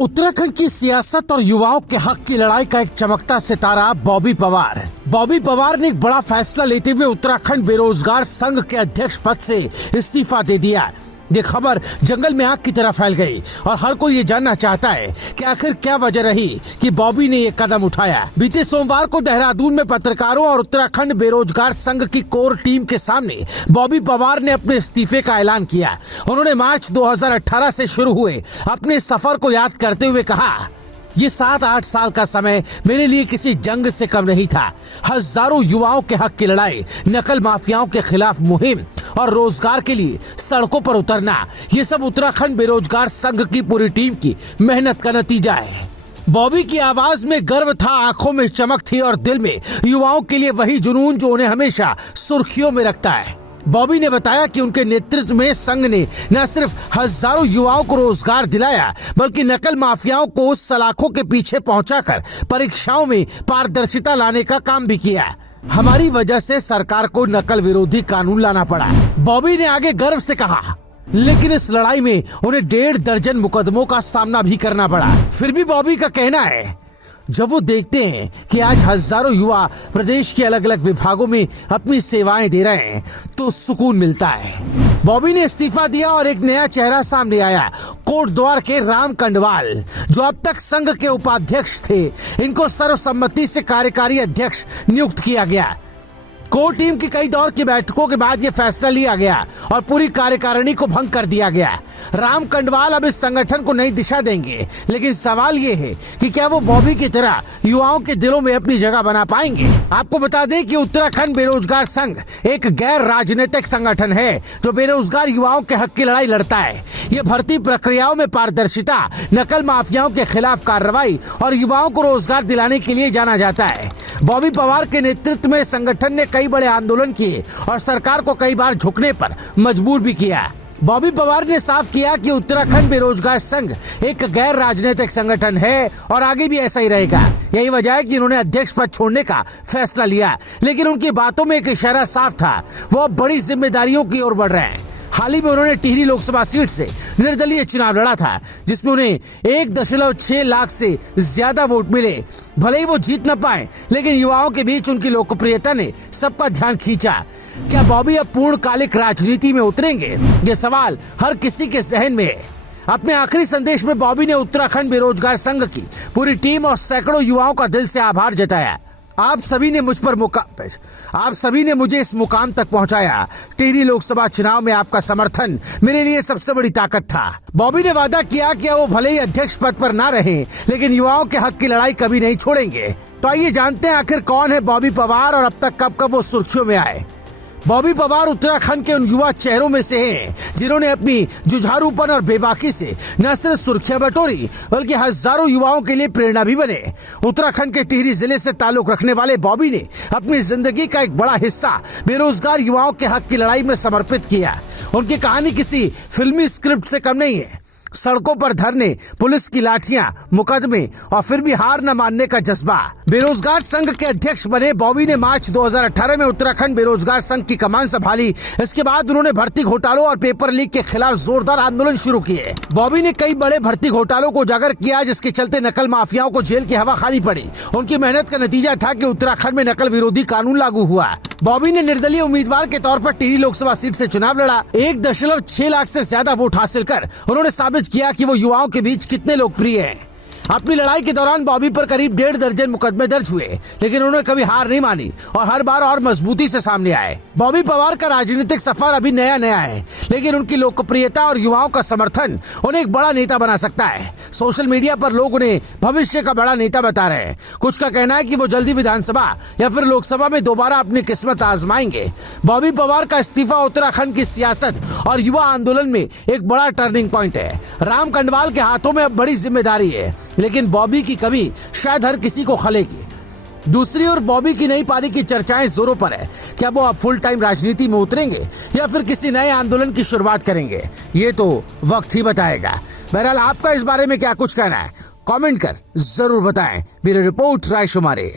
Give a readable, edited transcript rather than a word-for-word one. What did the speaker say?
उत्तराखंड की सियासत और युवाओं के हक की लड़ाई का एक चमकता सितारा बॉबी पवार। बॉबी पवार ने एक बड़ा फैसला लेते हुए उत्तराखंड बेरोजगार संघ के अध्यक्ष पद से इस्तीफा दे दिया। ये खबर जंगल में आग की तरह फैल गई और हर कोई ये जानना चाहता है कि आखिर क्या वजह रही कि बॉबी ने ये कदम उठाया। बीते सोमवार को देहरादून में पत्रकारों और उत्तराखंड बेरोजगार संघ की कोर टीम के सामने बॉबी पवार ने अपने इस्तीफे का ऐलान किया। उन्होंने मार्च 2018 से शुरू हुए अपने सफर को याद करते हुए कहा, ये 7-8 साल का समय मेरे लिए किसी जंग से कम नहीं था। हजारों युवाओं के हक की लड़ाई, नकल माफियाओं के खिलाफ मुहिम और रोजगार के लिए सड़कों पर उतरना, ये सब उत्तराखंड बेरोजगार संघ की पूरी टीम की मेहनत का नतीजा है। बॉबी की आवाज में गर्व था, आंखों में चमक थी और दिल में युवाओं के लिए वही जुनून जो उन्हें हमेशा सुर्खियों में रखता है। बॉबी ने बताया कि उनके नेतृत्व में संघ ने न सिर्फ हजारों युवाओं को रोजगार दिलाया, बल्कि नकल माफियाओं को सलाखों के पीछे पहुंचाकर परीक्षाओं में पारदर्शिता लाने का काम भी किया। हमारी वजह से सरकार को नकल विरोधी कानून लाना पड़ा, बॉबी ने आगे गर्व से कहा। लेकिन इस लड़ाई में उन्हें 1.5 दर्जन मुकदमों का सामना भी करना पड़ा। फिर भी बॉबी का कहना है, जब वो देखते हैं कि आज हजारों युवा प्रदेश के अलग अलग विभागों में अपनी सेवाएं दे रहे हैं, तो सुकून मिलता है। बॉबी ने इस्तीफा दिया और एक नया चेहरा सामने आया, कोटद्वार के राम कंडवाल, जो अब तक संघ के उपाध्यक्ष थे। इनको सर्वसम्मति से कार्यकारी अध्यक्ष नियुक्त किया गया। कोर टीम की कई दौर की बैठकों के बाद ये फैसला लिया गया और पूरी कार्यकारिणी को भंग कर दिया गया। राम कंडवाल अब इस संगठन को नई दिशा देंगे, लेकिन सवाल ये है कि क्या वो बॉबी की तरह युवाओं के दिलों में अपनी जगह बना पाएंगे। आपको बता दें कि उत्तराखंड बेरोजगार संघ एक गैर राजनीतिक संगठन है जो बेरोजगार युवाओं के हक की लड़ाई लड़ता है। ये भर्ती प्रक्रियाओं में पारदर्शिता, नकल माफियाओं के खिलाफ कार्रवाई और युवाओं को रोजगार दिलाने के लिए जाना जाता है। बॉबी पवार के नेतृत्व में संगठन ने कई बड़े आंदोलन किए और सरकार को कई बार झुकने पर मजबूर भी किया। बॉबी पवार ने साफ किया कि उत्तराखंड बेरोजगार संघ एक गैर राजनीतिक संगठन है और आगे भी ऐसा ही रहेगा। यही वजह है कि उन्होंने अध्यक्ष पद छोड़ने का फैसला लिया, लेकिन उनकी बातों में एक इशारा साफ था, वो अब बड़ी जिम्मेदारियों की ओर बढ़ रहे हैं। हाल ही में उन्होंने टिहरी लोकसभा सीट से निर्दलीय चुनाव लड़ा था, जिसमें उन्हें 1.6 लाख से ज्यादा वोट मिले। भले ही वो जीत न पाए, लेकिन युवाओं के बीच उनकी लोकप्रियता ने सबका ध्यान खींचा। क्या बॉबी अब पूर्णकालिक राजनीति में उतरेंगे? ये सवाल हर किसी के जहन में है। अपने आखिरी संदेश में बॉबी ने उत्तराखंड बेरोजगार संघ की पूरी टीम और सैकड़ों युवाओं का दिल से आभार जताया। आप सभी ने मुझे इस मुकाम तक पहुंचाया। टिहरी लोकसभा चुनाव में आपका समर्थन मेरे लिए सबसे बड़ी ताकत था। बॉबी ने वादा किया कि वो भले ही अध्यक्ष पद पर ना रहे, लेकिन युवाओं के हक की लड़ाई कभी नहीं छोड़ेंगे। तो आइए जानते हैं आखिर कौन है बॉबी पवार और अब तक कब वो सुर्खियों में आए। बॉबी पवार उत्तराखंड के उन युवा चेहरों में से हैं जिन्होंने अपनी जुझारूपन और बेबाकी से न सिर्फ सुर्खियां बटोरी, बल्कि हजारों युवाओं के लिए प्रेरणा भी बने। उत्तराखंड के टिहरी जिले से ताल्लुक रखने वाले बॉबी ने अपनी जिंदगी का एक बड़ा हिस्सा बेरोजगार युवाओं के हक की लड़ाई में समर्पित किया। उनकी कहानी किसी फिल्मी स्क्रिप्ट से कम नहीं है। सड़कों पर धरने, पुलिस की लाठियां, मुकदमे और फिर भी हार न मानने का जज्बा। बेरोजगार संघ के अध्यक्ष बने बॉबी ने मार्च 2018 में उत्तराखंड बेरोजगार संघ की कमान संभाली। इसके बाद उन्होंने भर्ती घोटालों और पेपर लीक के खिलाफ जोरदार आंदोलन शुरू किए। बॉबी ने कई बड़े भर्ती घोटालों को उजागर किया, जिसके चलते नकल माफियाओं को जेल की हवा खानी पड़ी। उनकी मेहनत का नतीजा था कि उत्तराखंड में नकल विरोधी कानून लागू हुआ। बॉबी ने निर्दलीय उम्मीदवार के तौर पर टिहरी लोकसभा सीट से चुनाव लड़ा। 1.6 लाख से ज्यादा वोट हासिल कर उन्होंने साबित किया कि वो युवाओं के बीच कितने लोकप्रिय हैं। अपनी लड़ाई के दौरान बॉबी पर करीब 1.5 दर्जन मुकदमे दर्ज हुए, लेकिन उन्होंने कभी हार नहीं मानी और हर बार और मजबूती से सामने आए। बॉबी पवार का राजनीतिक सफर अभी नया है, लेकिन उनकी लोकप्रियता और युवाओं का समर्थन उन्हें एक बड़ा नेता बना सकता है। सोशल मीडिया पर लोग उन्हें भविष्य का बड़ा नेता बता रहे हैं। कुछ का कहना है कि वो जल्दी विधानसभा या फिर लोकसभा में दोबारा अपनी किस्मत आजमाएंगे। बॉबी पवार का इस्तीफा उत्तराखंड की सियासत और युवा आंदोलन में एक बड़ा टर्निंग पॉइंट है। राम कंडवाल के हाथों में अब बड़ी जिम्मेदारी है, लेकिन बॉबी की कभी शायद हर किसी को खलेगी। दूसरी ओर बॉबी की नई पारी की चर्चाएं जोरों पर है। क्या वो अब फुल टाइम राजनीति में उतरेंगे या फिर किसी नए आंदोलन की शुरुआत करेंगे? ये तो वक्त ही बताएगा। बहरहाल आपका इस बारे में क्या कुछ कहना है, कमेंट कर जरूर बताएं। Bureau report, रायशुमारी।